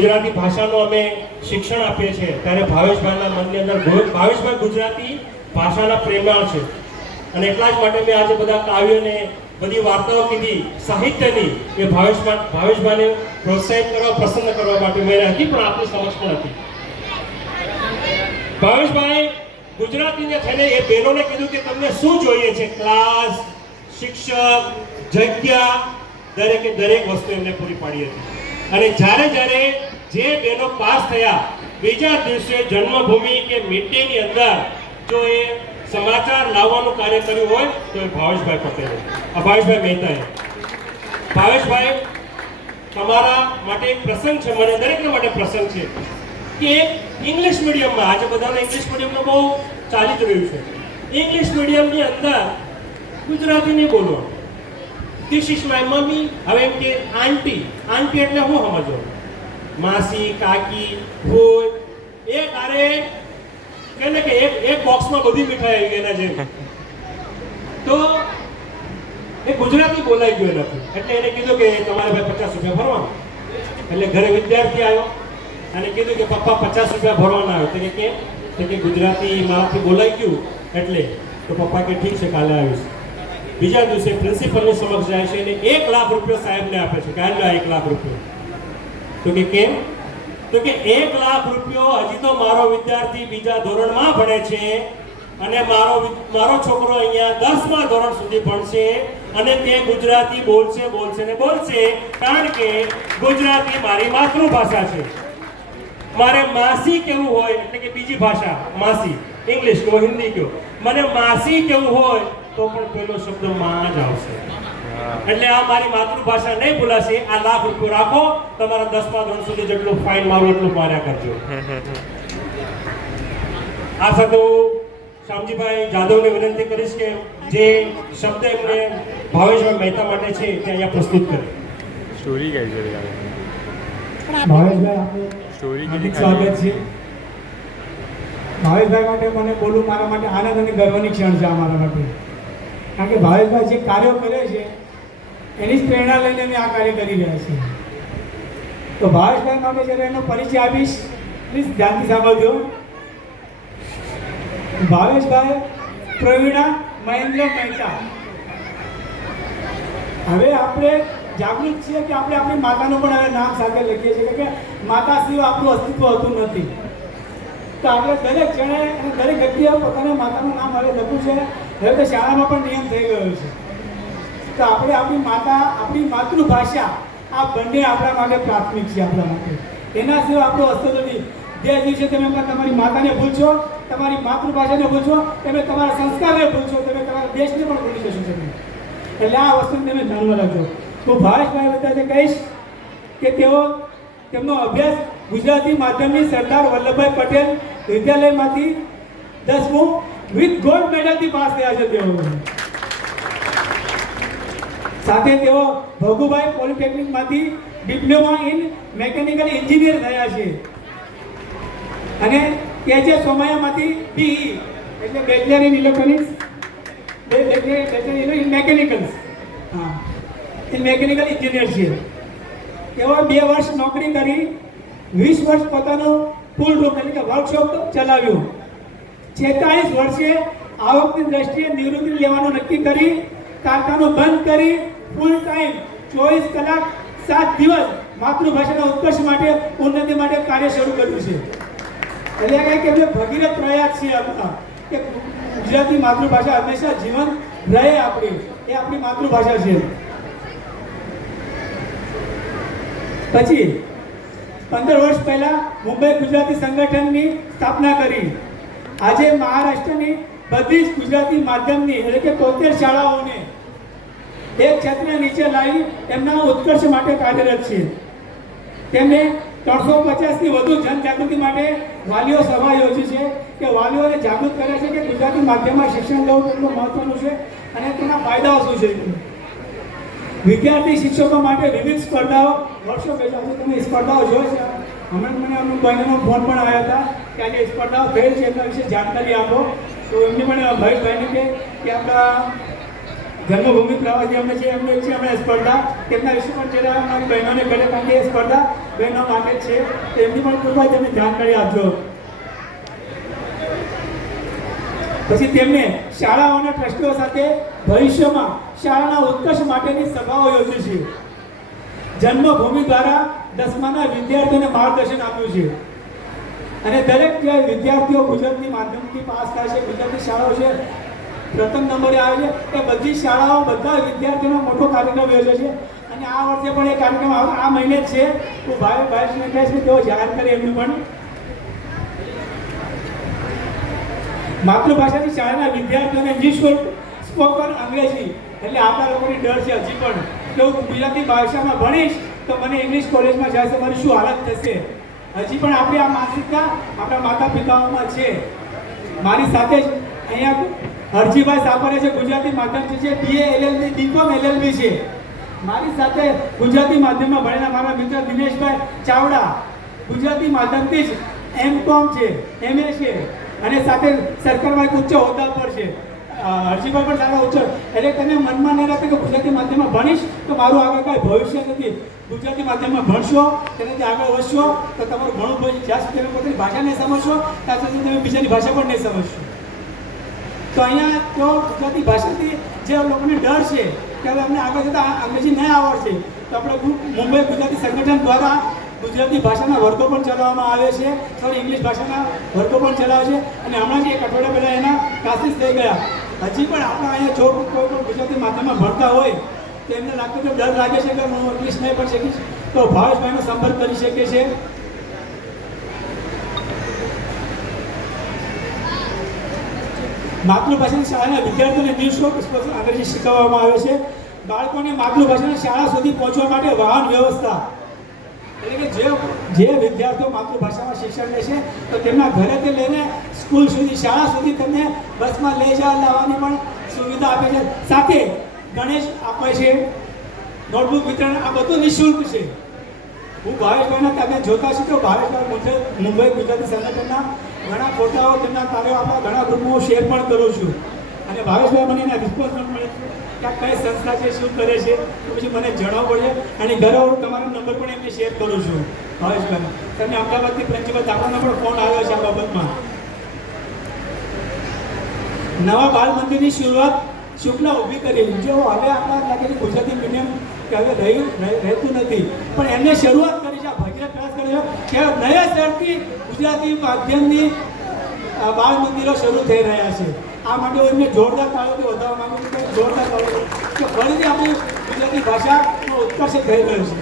ગુજરાતી ભાષાનું અમે શિક્ષણ આપીએ છીએ. ત્યારે ભાવેશભાઈના મનની અંદર ભાવેશભાઈ ગુજરાતી ભાષાના પ્રેમાળ છે. અને એટલા જ માટે મેં આજે બધા કાવ્યોને બધી વાર્તાઓ કીધી. સાહિત્યની એ ભાવેશભાઈ ભાવેશભાઈને પ્રોત્સાહિત કરવા, પ્રસન્ન કરવા માટે મેં હતી પણ આપની સમક્ષ હતી. ભાવેશભાઈ ગુજરાતીને ને એ બહેનોને કીધું કે તમને શું જોઈએ છે? ક્લાસ, શિક્ષક, જગ્યા, દરેકે દરેક વસ્તુ એમને પૂરી પાડી હતી. અને જ્યારે જ્યારે જે બેનો પાસ થયા, બીજા દિવસે જન્મભૂમિ કે મીટિંગની અંદર જો એ સમાચાર લાવવાનું કાર્ય કર્યું હોય, તો એ ભાવેશભાઈ પટેલ. ભાવેશભાઈ મહેતાએ. ભાવેશભાઈ, તમારા માટે પ્રસંગ છે, મને દરેકના માટે પ્રસંગ છે, કે ઇંગ્લિશ મીડિયમમાં, આજે બધાને ઇંગ્લિશ મીડિયમનો બહુ ચાલી જ રહ્યું છે. ઇંગ્લિશ મીડિયમની અંદર ગુજરાતી નહીં બોલો. ધીસ ઇઝ માય મમ્મી હવે એમ કે આંટી આંટી એટલે હું સમજો માસી, કાકી ભૂલ એ તારે કે ને કે એક એક બોક્સમાં બધી મીઠાઈ આવી એના જેમ. તો એ ગુજરાતી બોલાઈ ગયો નથી એટલે એને કીધું કે તમારે ભાઈ પચાસ રૂપિયા ભરવાના. એટલે ઘરે વિદ્યાર્થી આવ્યો અને કીધું કે પપ્પા પચાસ રૂપિયા ભરવાના આવ્યો. કે તો કે ગુજરાતી મારાથી બોલાઈ ગયું. એટલે તો પપ્પા કે ઠીક છે, કાલે આવીશ. બીજા દિવસે પ્રિન્સિપલની સમક્ષ જાય છે અને એક લાખ રૂપિયા સાહેબને આપે છે. કાલે એક લાખ રૂપિયા. તો કે કેમ? તો કે એક લાખ રૂપિયો હજી તો મારો વિદ્યાર્થી બીજા ધોરણમાં ભણે છે અને મારો મારો છોકરો અહીંયા દસમા ધોરણ સુધી ભણશે અને તે ગુજરાતી બોલશે બોલશે ને બોલશે કારણ કે ગુજરાતી મારી માતૃભાષા છે. મારે માસી કેવું હોય, એટલે કે બીજી ભાષા, માસી, ઇંગ્લિશ કહો, હિન્દી કહો. મને માસી કેવું હોય, તો પણ પેલો શબ્દમાં જ આવશે. એટલે આ મારી માતૃભાષા નહીં ભૂલાશે. આ લાખ રૂપિયો રાખો. તમારા દસમા ધોરણ સુધી જેટલું ફાઇન મારું એટલું માર્યા કરજો. આ સાથે હું શામજીભાઈ જાદવને વિનંતી કરીશ કે જે શબ્દ એમને ભાવેશભાઈ મહેતા માટે છે તે અહીંયા પ્રસ્તુત કરે. સ્ટોરી કઈ છે ભાવેશભાઈ સ્ટોરી કીધી સ્વાગત છે. ભાવેશભાઈ માટે મને બોલવું મારા માટે આનંદ અને ગર્વની ક્ષણ છે આ મારા માટે. કારણ કે ભાવેશભાઈ જે કાર્યો કરે છે એની જ પ્રેરણા લઈને અમે આ કાર્ય કરી રહ્યા છીએ. તો ભાવેશભાઈ માટે જ્યારે એનો પરિચય આપીશ પ્લીઝ ધ્યાનથી સાંભળજો. ભાવેશભાઈ પ્રવીણા, મહેન્દ્ર, મહેતા. હવે આપણે જાગૃત છીએ કે આપણે આપણી માતાનું પણ હવે નામ સાથે લખીએ છીએ કે માતા સિવાય આપણું અસ્તિત્વ હતું નથી. તો આપણે દરેક જણે અને દરેક વ્યક્તિએ પોતાના માતાનું નામ હવે લખ્યું છે. હવે તો શાળામાં પણ નિયમ થઈ ગયો છે. તો આપણે આપણી માતા, આપણી માતૃભાષા આ બંને આપણા માટે પ્રાથમિક છે આપણા માટે. એના સિવાય આપણો અસ્તો નથી. જે દિવસે તમે તમારી માતાને ભૂલશો, તમારી માતૃભાષાને ભૂલશો, તમે તમારા સંસ્કારને ભૂલશો, તમે તમારા દેશને પણ ભૂલી જશો તમે એટલે આ વસ્તુને તમે ધ્યાનમાં રાખજો. હું ભાવેશભાઈ બધાને કહીશ કે તેઓ તેમનો અભ્યાસ ગુજરાતી માધ્યમની સરદાર વલ્લભભાઈ પટેલ વિદ્યાલયમાંથી દસમું વિથ ગોલ્ડ મેડલથી પાસ થયા છે તેઓ. સાથે તેઓ ભગુભાઈ પોલિટેકનિકમાંથી ડિપ્લોમા ઇન મેકેનિકલ એન્જિનિયર થયા છે. અને કે જે સોમાયામાંથી બીઈ એટલે bachelor in electronics bachelor in mechanicals. હા, એ મેકેનિકલ એન્જિનિયર છે. તેઓ બે વર્ષ નોકરી કરી, વીસ વર્ષ પોતાનું ફૂલ રૂમ એટલે કે વર્કશોપ ચલાવ્યું. છેતાલીસ વર્ષે આવકની દ્રષ્ટિએ નિવૃત્તિ લેવાનું નક્કી કરી, કારખાનું બંધ કરી ફૂલ ટાઈમ ચોવીસ કલાક સાત દિવસ માતૃભાષાના ઉત્કર્ષ માટે, ઉન્નતિ માટે કાર્ય શરૂ કર્યું છે. એટલે કંઈક એમને ભગીરથ પ્રયાસ છે આપણા. કે ગુજરાતી માતૃભાષા હંમેશા જીવન રહે આપણી. એ આપણી માતૃભાષા છે. પછી, પંદર વર્ષ પહેલા મુંબઈ ગુજરાતી સંગઠનની સ્થાપના કરી. આજે મહારાષ્ટ્રની બધી જ ગુજરાતી માધ્યમની, એટલે કે તોતેર શાળાઓને એક છતને નીચે લાવી એમના ઉત્કર્ષ માટે કાર્યરત છે તેમણે ત્રણસો પચાસથી વધુ જનજાગૃતિ માટે વાલીઓ સભા યોજી છે કે વાલીઓને જાગૃત કરે છે કે ગુજરાતી માધ્યમમાં શિક્ષણ લેવું કેટલું મહત્વનું છે અને તેના ફાયદાઓ શું છે? વિદ્યાર્થી શિક્ષકો માટે વિવિધ સ્પર્ધાઓ વર્ષો પહેલાં તમે સ્પર્ધાઓ જોઈ છે. હમણાં મને અમુક બહેનોનો ફોન પણ આવ્યા હતા કે આજે સ્પર્ધાઓ થઈ છે, એમના વિશે જાણકારી આપો. તો એમને પણ, ભાઈ કે કે આપણા જન્મભૂમિ પ્રવાસી અમે છે એમને છે અમે સ્પર્ધા, તેમના વિશે પણ જરા અમારી બહેનોને ઘરે કારણ કે સ્પર્ધા બહેનો માટે છે. તેમની પણ કૃપા તમે જાણકારી આપજો. પછી તેમને શાળાઓના ટ્રસ્ટીઓ સાથે ભવિષ્યમાં શાળાના ઉત્કર્ષ માટેની સભાઓ યોજી છે. જન્મભૂમિ દ્વારા દસમાના વિદ્યાર્થીઓને માર્ગદર્શન આપ્યું છે. અને દરેક વિદ્યાર્થીઓ ગુજરાતની માધ્યમથી પાસ થાય છે, ગુજરાતની શાળાઓ છે પ્રથમ નંબરે આવે છે એ બધી શાળાઓ બધા વિદ્યાર્થીઓનો મોટો કાર્યક્રમ યોજે છે. અને આ વર્ષે પણ એ કાર્યક્રમ આ મહિને જ છે. તો ભાઈ ભાઈ છે તેઓ જાહેર કરે એમનું પણ. માતૃભાષાની શાળાના વિદ્યાર્થીઓને નિઃશુલ્ક સ્પોકન અંગ્રેજી. એટલે આપણા લોકોની ડર છે હજી પણ. કે હું ગુજરાતી ભાષામાં ભણીશ, તો મને ઇંગ્લિશ કોલેજમાં જાય તો મારી શું હાલત થશે? હજી પણ આપણી આ માનસિકતા આપણા માતા પિતાઓમાં છે. મારી સાથે જ અહીંયા હરજીભાઈ સાપરે છે ગુજરાતી માધ્યમથી છે બીએ એલએલબી બીકોમ એલએલબી છે. મારી સાથે ગુજરાતી માધ્યમમાં ભણેલા મારા મિત્ર દિનેશભાઈ ચાવડા ગુજરાતી માધ્યમથી જ એમ કોમ છે એમએ છે અને સાથે સરકારમાં એક ઉચ્ચ હોદ્દા પર છે. અ, હરજીભાઈ પણ સારા ઉચ્ચ એટલે તમે મનમાં ન રાખે કે ગુજરાતી માધ્યમમાં ભણીશ તો મારું આગળ કાંઈ ભવિષ્ય નથી. ગુજરાતી માધ્યમમાં ભણશો તેનાથી આગળ વધશો તો તમારું ઘણું ભવિષ્ય જ્યાં સુધી તમે પોતાની ભાષા નહીં સમજશો ત્યાં સુધી તમે બીજાની ભાષા પણ નહીં સમજશો. તો અહીંયા તો ગુજરાતી ભાષાથી જે લોકોને ડર છે કે હવે અમને આગળ જતાં અંગ્રેજી નહીં આવડશે તો આપણે મુંબઈ ગુજરાતી સંગઠન દ્વારા ગુજરાતી ભાષાના વર્ગો પણ ચલાવવામાં આવે છે સોરી ઇંગ્લિશ ભાષાના વર્ગો પણ ચલાવે છે. અને હમણાં જ એક અઠવાડિયા પહેલાં એના ક્લાસીસ થઈ ગયા. હજી પણ આપણા અહીંયા જો કોઈ પણ ગુજરાતી માધ્યમમાં ભણતા હોય, તો એમને લાગતું કે ડર લાગે છે કે હું ઇંગ્લિશ નહીં પણ શકીશ તો ભાવેશભાઈનો સંપર્ક કરી શકે છે માતૃભાષાની શાળાના વિદ્યાર્થીઓને નિઃશુલ્ક સ્પોકન અંગ્રેજી શીખવવામાં આવે છે. બાળકોને માતૃભાષાની શાળા સુધી પહોંચવા માટે વાહન વ્યવસ્થા. એટલે કે જે જે વિદ્યાર્થીઓ માતૃભાષામાં શિક્ષણ લેશે તો તેમના ઘરેથી લઈને સ્કૂલ સુધી, શાળા સુધી તેમને બસમાં લઈ જવા લાવવાની પણ સુવિધા આપે છે. સાથે ગણેશ આપે છે. નોટબુક વિતરણ આ બધું નિઃશુલ્ક છે. હું ભાવેશભાઈના તમે જોતા છો તો ભાવેશભાઈ મુંબઈ ગુજરાતી સંગઠનના ઘણા ફોટાઓ, તેમના કાર્યો આપણા ઘણા ગ્રુપમાં હું શેર પણ કરું છું. અને ભાવેશભાઈ મને એના રિસ્પોન્સ પણ મળે છે કે કઈ સંસ્થા છે, શું કરે છે, તો પછી મને જણાવવું પડે અને ઘરે તમારો નંબર પણ એમને શેર કરું છું. ભાવેશભાઈ તમને અમદાવાદથી પ્રિન્સિપલ દાદાનો પણ ફોન આવ્યો છે આ બાબતમાં. નવા બાળ મંદિરની શરૂઆત શુક્લા ઊભી કરી જો હવે આપણા લાગે ગુજરાતી મીડિયમ કે રહ્યું રહેતું નથી. પણ એમને શરૂઆત કરી છે ભગીરથ પ્રયાસ કર્યો કે નયા શહેરથી ગુજરાતી માધ્યમની બાળ મંદિરો શરૂ થઈ રહ્યા છે. આ માટે હું એમને જોરદાર તાળીઓથી વધારવા માંગુ છું જોરદાર તાળીઓ કે ફરીથી આપણી ગુજરાતી ભાષાનો ઉત્કર્ષ થઈ ગયો છે.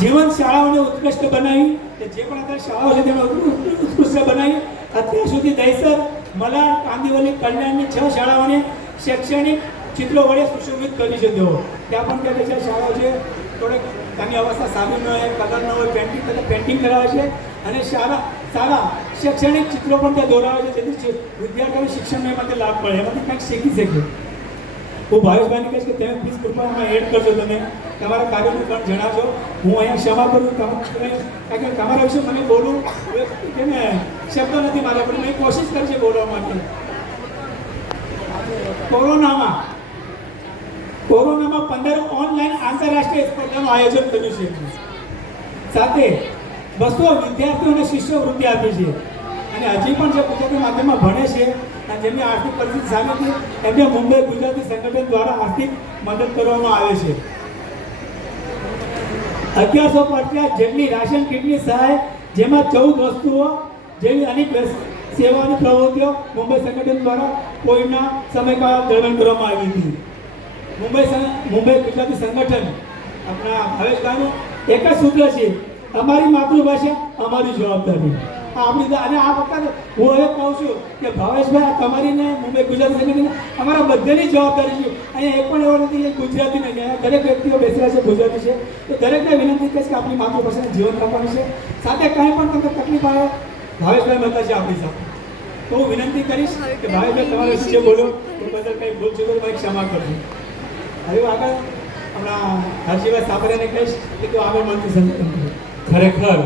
જીવન શાળાઓને ઉત્કૃષ્ટ બનાવી, કે જે પણ અત્યારે શાળાઓ છે તેને ઉત્કૃષ્ટ બનાવી, અત્યાર સુધી દહીસર, મલાર, કાંદીવલી, કલ્યાણની છ શાળાઓને શૈક્ષણિક ચિત્રો વડે સુશોભિત કરી છે તેઓ. ત્યાં પણ કહે છે શાળાઓ છે. થોડીક તેની અવસ્થા સારી ન હોય, કલર ન હોય પેન્ટિંગ કરે પેન્ટિંગ કરાવે છે. અને સારા સારા શૈક્ષણિક ચિત્રો પણ ત્યાં દોરાવે છે, જેથી વિદ્યાર્થીઓને શિક્ષણનો એમાંથી લાભ મળે. એમાંથી કંઈક શીખી શકે. હું ભાવેશભાઈને કહીશ કે તમે પ્લીઝ કૃપા એડ કરજો તમે. તમારા કાર્યનું પણ જણાવજો. હું અહીંયા ક્ષમા કરું, તમે કારણ કે તમારા વિશે મને બોલું કે ને શબ્દ નથી મારા, પણ મેં કોશિશ કરી છે બોલવા માટે. કોરોનામાં કોરોનામાં પંદર ઓનલાઈન આંતરરાષ્ટ્રીય સ્પર્ધાનું આયોજન કર્યું છે. સાથે બસો વિદ્યાર્થીઓને શિષ્યવૃત્તિ આપી છે. અને હજી પણ જે ગુજરાતી માધ્યમમાં ભણે છે અને જેમની આર્થિક પરિસ્થિતિ સામે છે, એમને મુંબઈ ગુજરાતી સંગઠન દ્વારા આર્થિક મદદ કરવામાં આવે છે. અગિયારસો પચાસ જેટલી રાશન કીટની સહાય, જેમાં ચૌદ વસ્તુઓ, જેવી અનેક સેવાની પ્રવૃત્તિઓ મુંબઈ સંગઠન દ્વારા કોઈના સમયગાળા દરમિયાન કરવામાં આવી હતી. મુંબઈ મુંબઈ ગુજરાતી સંગઠન, આપણા ભાવેશભાઈનું એક જ સૂત્ર છે, અમારી માતૃભાષા અમારી જવાબદારી. આપણી અને આ વખતે હું હવે કહું છું કે ભાવેશભાઈ તમારીને મુંબઈ ગુજરાતી સંગઠન અમારા બધાની જવાબદારી છે. અહીંયા એક પણ એવો નથી કે ગુજરાતી નહીં દરેક વ્યક્તિઓ બેસેલા છે, ગુજરાતી છે. તો દરેકને વિનંતી કરીશ કે આપણી માતૃભાષાને જીવન રાખવાનું છે. સાથે કાંઈ પણ તમને તકલીફ આવે ભાવેશભાઈ મહેતા છે આપણી સાથે. તો હું વિનંતી કરીશ કે ભાવેશભાઈ તમારા વિશે બોલો બોલ્યો બદલ કંઈ ભૂલ ચૂક તો ક્ષમા કરજો. હવે આગળ હમણાં હરજીભાઈ સાપરિયાને કહીશ કે તું આગળ ખરેખર,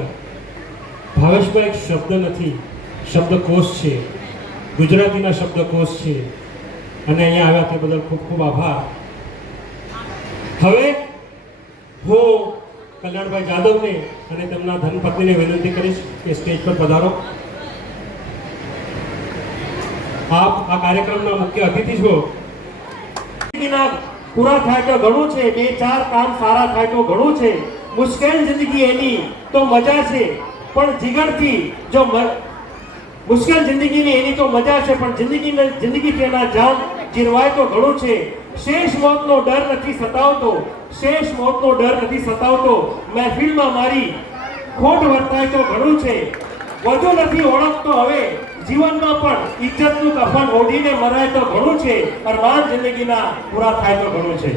ભાવેશભાઈ એક શબ્દ નથી, શબ્દકોશ છે. ગુજરાતીના શબ્દકોશ છે. અને અહીંયા આવ્યા તે બદલ ખૂબ ખૂબ આભાર. હવે હું કલ્યાણભાઈ જાદવને અને તેમના ધનપત્નીને વિનંતી કરીશ કે સ્ટેજ પર પધારો. આપ આ કાર્યક્રમના મુખ્ય અતિથિ છો. પૂરા થાય તો ઘણું છે, બે ચાર કામ સારા થાય તો ઘણું છે. મુશ્કેલ જિંદગી એની તો મજા છે, પણ જીગરથી જો મુશ્કેલ જિંદગીની એની તો મજા છે, પણ જિંદગી જિંદગી તેના જામ જીરવાય તો ઘણું છે. શેષ મોતનો ડર નથી સતાવતો, શેષ મોતનો ડર નથી સતાવતો. મહેફિલમાં મારી ખોટ વર્તાય તો ઘણું છે. વધુ નથી ઓળખતો હવે. જીવનમાં પણ ઇજ્જતનું કફન ઓઢીને મરાય તો ઘણું છે અરમાન જિંદગીના પૂરા થાય તો ઘણું છે.